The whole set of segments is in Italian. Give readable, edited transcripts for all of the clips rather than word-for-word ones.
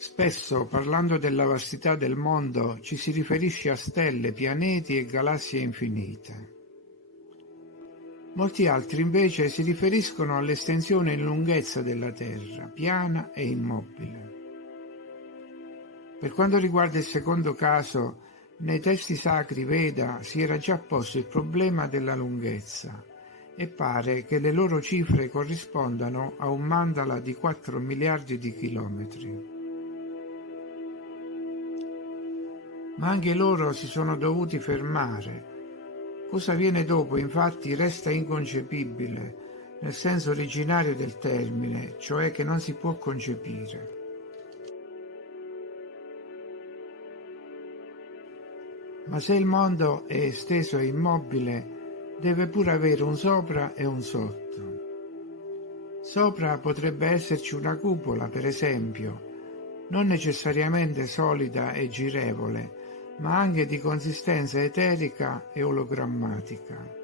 Spesso, parlando della vastità del mondo, ci si riferisce a stelle, pianeti e galassie infinite. Molti altri invece si riferiscono all'estensione in lunghezza della Terra, piana e immobile. Per quanto riguarda il secondo caso, nei testi sacri Veda si era già posto il problema della lunghezza e pare che le loro cifre corrispondano a un mandala di 4 miliardi di chilometri. Ma anche loro si sono dovuti fermare. Cosa viene dopo, infatti, resta inconcepibile, nel senso originario del termine, cioè che non si può concepire. Ma se il mondo è esteso e immobile, deve pure avere un sopra e un sotto. Sopra potrebbe esserci una cupola, per esempio, non necessariamente solida e girevole, ma anche di consistenza eterica e ologrammatica.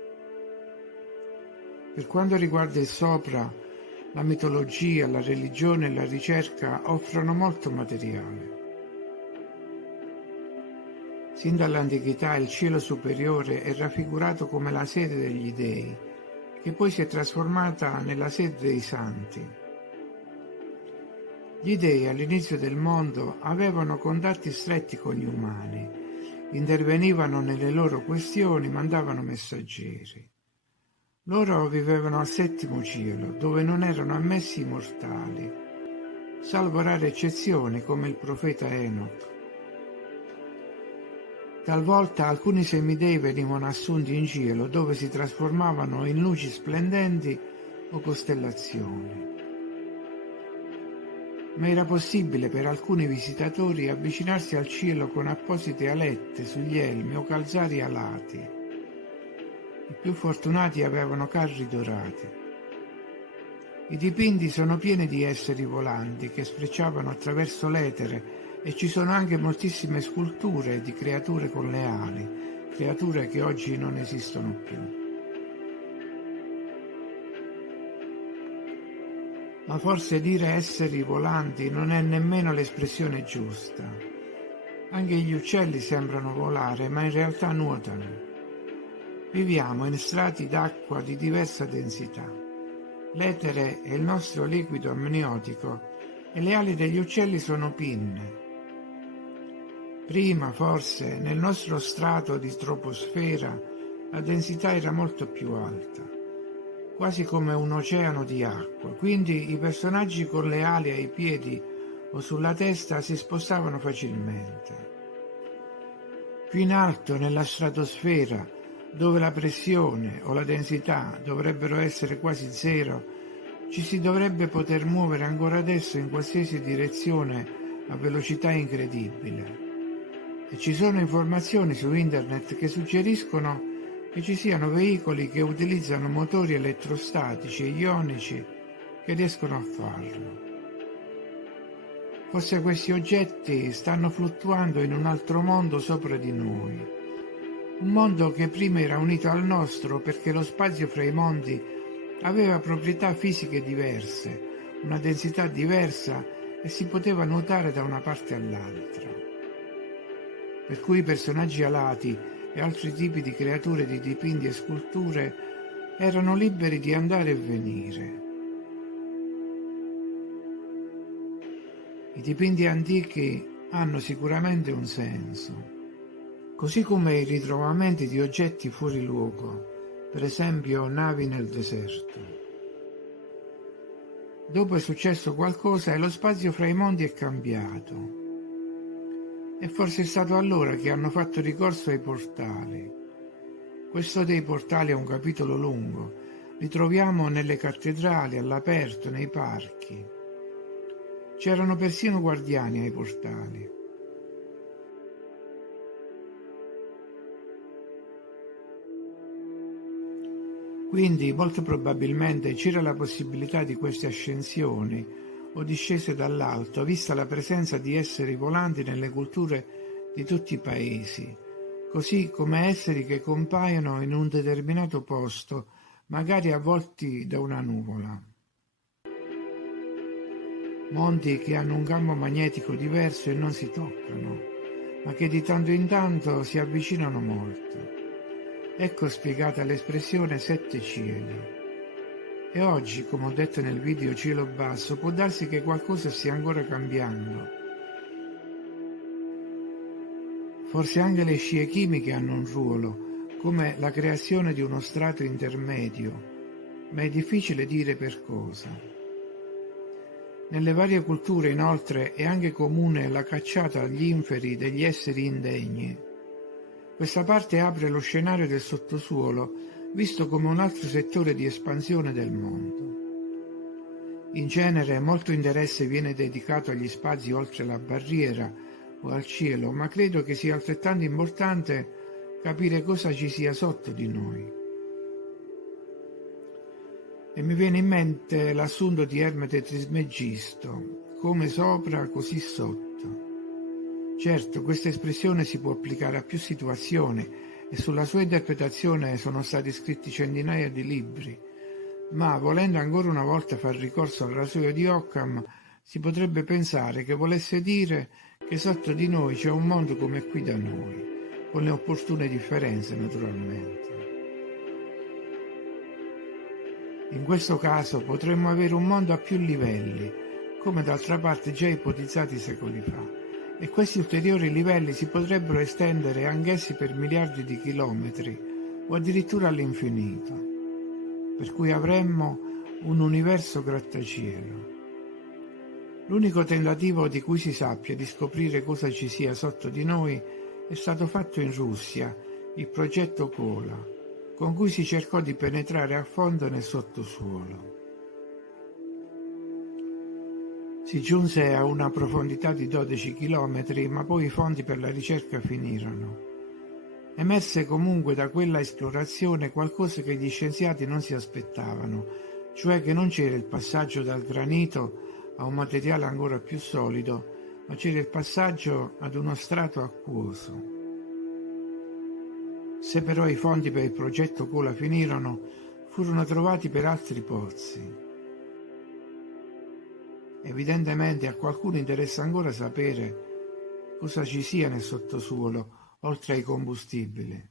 Per quanto riguarda il sopra, la mitologia, la religione e la ricerca offrono molto materiale. Sin dall'antichità il cielo superiore è raffigurato come la sede degli dei, che poi si è trasformata nella sede dei santi. Gli dei all'inizio del mondo avevano contatti stretti con gli umani, intervenivano nelle loro questioni, mandavano messaggeri. Loro vivevano al settimo cielo, dove non erano ammessi i mortali, salvo rare eccezioni come il profeta Enoch. Talvolta alcuni semidei venivano assunti in cielo, dove si trasformavano in luci splendenti o costellazioni. Ma era possibile per alcuni visitatori avvicinarsi al cielo con apposite alette sugli elmi o calzari alati. I più fortunati avevano carri dorati. I dipinti sono pieni di esseri volanti che sfrecciavano attraverso l'etere e ci sono anche moltissime sculture di creature con le ali, creature che oggi non esistono più. Ma forse dire esseri volanti non è nemmeno l'espressione giusta. Anche gli uccelli sembrano volare, ma in realtà nuotano. Viviamo in strati d'acqua di diversa densità. L'etere è il nostro liquido amniotico e le ali degli uccelli sono pinne. Prima, forse, nel nostro strato di troposfera, la densità era molto più alta, quasi come un oceano di acqua, quindi i personaggi con le ali ai piedi o sulla testa si spostavano facilmente. Più in alto, nella stratosfera, dove la pressione o la densità dovrebbero essere quasi zero, ci si dovrebbe poter muovere ancora adesso in qualsiasi direzione a velocità incredibile. E ci sono informazioni su internet che suggeriscono che ci siano veicoli che utilizzano motori elettrostatici e ionici che riescono a farlo. Forse questi oggetti stanno fluttuando in un altro mondo sopra di noi, un mondo che prima era unito al nostro perché lo spazio fra i mondi aveva proprietà fisiche diverse, una densità diversa e si poteva nuotare da una parte all'altra. Per cui i personaggi alati e altri tipi di creature di dipinti e sculture erano liberi di andare e venire. I dipinti antichi hanno sicuramente un senso, così come i ritrovamenti di oggetti fuori luogo, per esempio navi nel deserto. Dopo è successo qualcosa e lo spazio fra i mondi è cambiato. E forse è stato allora che hanno fatto ricorso ai portali. Questo dei portali è un capitolo lungo. Li troviamo nelle cattedrali, all'aperto, nei parchi. C'erano persino guardiani ai portali. Quindi, molto probabilmente, c'era la possibilità di queste ascensioni o discese dall'alto, vista la presenza di esseri volanti nelle culture di tutti i paesi, così come esseri che compaiono in un determinato posto, magari avvolti da una nuvola. mondi che hanno un campo magnetico diverso e non si toccano, ma che di tanto in tanto si avvicinano molto. Ecco spiegata l'espressione sette cieli. E oggi, come ho detto nel video Cielo Basso, può darsi che qualcosa stia ancora cambiando. Forse anche le scie chimiche hanno un ruolo, come la creazione di uno strato intermedio, ma è difficile dire per cosa. Nelle varie culture, inoltre, è anche comune la cacciata agli inferi degli esseri indegni. Questa parte apre lo scenario del sottosuolo, visto come un altro settore di espansione del mondo. In genere molto interesse viene dedicato agli spazi oltre la barriera o al cielo, ma credo che sia altrettanto importante capire cosa ci sia sotto di noi. E mi viene in mente l'assunto di Ermete Trismegisto, come sopra così sotto. Certo, questa espressione si può applicare a più situazioni e sulla sua interpretazione sono stati scritti centinaia di libri, ma volendo ancora una volta far ricorso al rasoio di Occam, si potrebbe pensare che volesse dire che sotto di noi c'è un mondo come qui da noi, con le opportune differenze naturalmente. In questo caso potremmo avere un mondo a più livelli, come d'altra parte già ipotizzati secoli fa, e questi ulteriori livelli si potrebbero estendere anch'essi per miliardi di chilometri o addirittura all'infinito, per cui avremmo un universo grattacielo. L'unico tentativo di cui si sappia di scoprire cosa ci sia sotto di noi è stato fatto in Russia, il progetto Kola, con cui si cercò di penetrare a fondo nel sottosuolo. Si giunse a una profondità di 12 chilometri, ma poi i fondi per la ricerca finirono. Emerse comunque da quella esplorazione qualcosa che gli scienziati non si aspettavano, cioè che non c'era il passaggio dal granito a un materiale ancora più solido, ma c'era il passaggio ad uno strato acquoso. Se però i fondi per il progetto Kola finirono, furono trovati per altri pozzi. Evidentemente a qualcuno interessa ancora sapere cosa ci sia nel sottosuolo, oltre ai combustibili.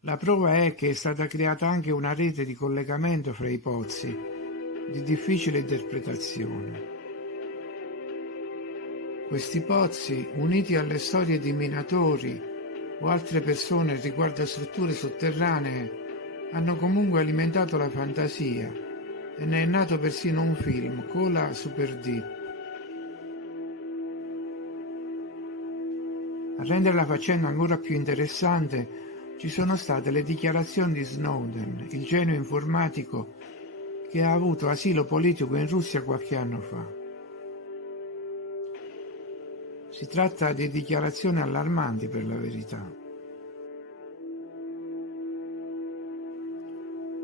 La prova è che è stata creata anche una rete di collegamento fra i pozzi, di difficile interpretazione. Questi pozzi, uniti alle storie di minatori o altre persone riguardo a strutture sotterranee, hanno comunque alimentato la fantasia e ne è nato persino un film, Kola Super Deep. A rendere la faccenda ancora più interessante ci sono state le dichiarazioni di Snowden, il genio informatico che ha avuto asilo politico in Russia qualche anno fa. Si tratta di dichiarazioni allarmanti per la verità.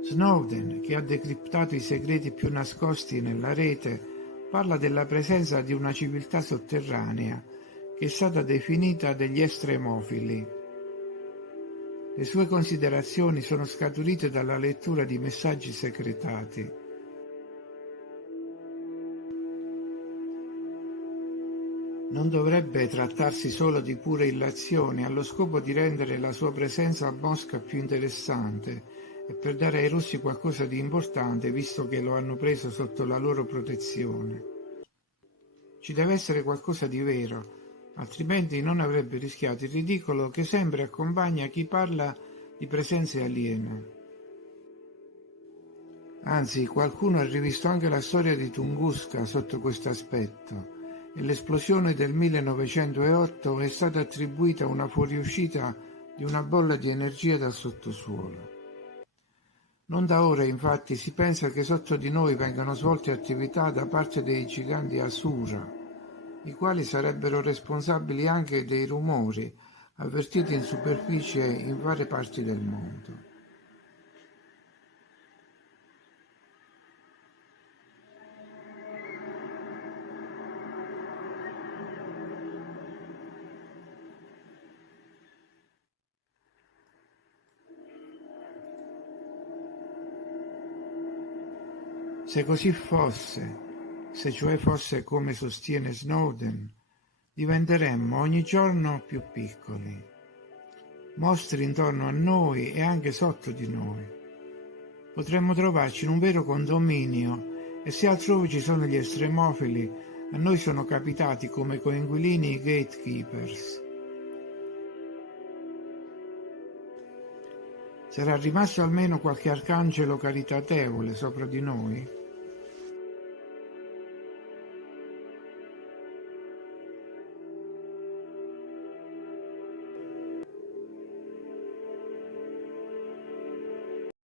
Snowden, che ha decriptato i segreti più nascosti nella rete, parla della presenza di una civiltà sotterranea che è stata definita degli estremofili. Le sue considerazioni sono scaturite dalla lettura di messaggi segretati. Non dovrebbe trattarsi solo di pure illazioni allo scopo di rendere la sua presenza a Mosca più interessante e per dare ai russi qualcosa di importante, visto che lo hanno preso sotto la loro protezione. Ci deve essere qualcosa di vero, altrimenti non avrebbe rischiato il ridicolo che sempre accompagna chi parla di presenze aliene. Anzi, qualcuno ha rivisto anche la storia di Tunguska sotto questo aspetto, e l'esplosione del 1908 è stata attribuita a una fuoriuscita di una bolla di energia dal sottosuolo. Non da ora, infatti, si pensa che sotto di noi vengano svolte attività da parte dei giganti Asura, i quali sarebbero responsabili anche dei rumori avvertiti in superficie in varie parti del mondo. Se così fosse, Se cioè fosse come sostiene Snowden, diventeremmo ogni giorno più piccoli, mostri intorno a noi e anche sotto di noi. Potremmo trovarci in un vero condominio e se altrove ci sono gli estremofili, a noi sono capitati come coinquilini i gatekeepers. Sarà rimasto almeno qualche arcangelo caritatevole sopra di noi?